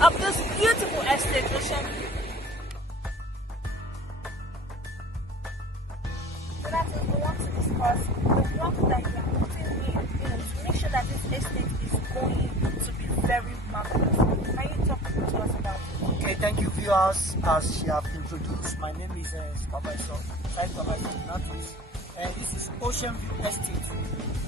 of this beautiful estate, Ocean View. So that is we want to discuss the work that you are putting in, to make sure that this estate is going to be very marvelous. Can you talk to us about it? Okay, thank you, viewers. As she have introduced, my name is Supervisor Donatus. This is Ocean View Estate,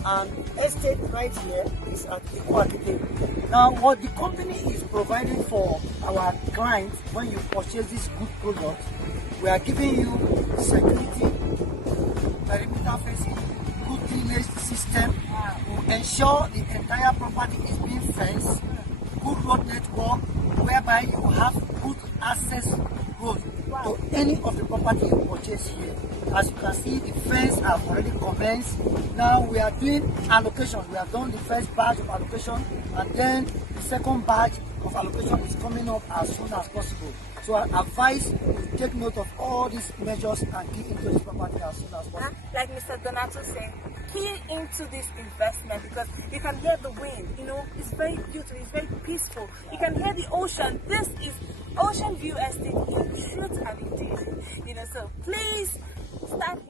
and estate right here is at Eko Akete. Now, what the company is providing for our clients when you purchase this good product, we are giving you security, perimeter fencing, good drainage system to ensure the entire property is being fenced, good road network, whereby you have good access road to any of the property you purchase here. As you can see, the fence have already commenced. Now we are doing allocation. We have done the first batch of allocation, and then the second batch of allocation is coming up as soon as possible. So I advise you take note of all these measures and key into this property as soon as possible. Like Mr. Donato said, key into this investment, because you can hear the wind, it's very beautiful, it's very peaceful. You can hear the ocean. This is Ocean View Estate in truth and indeed. So please start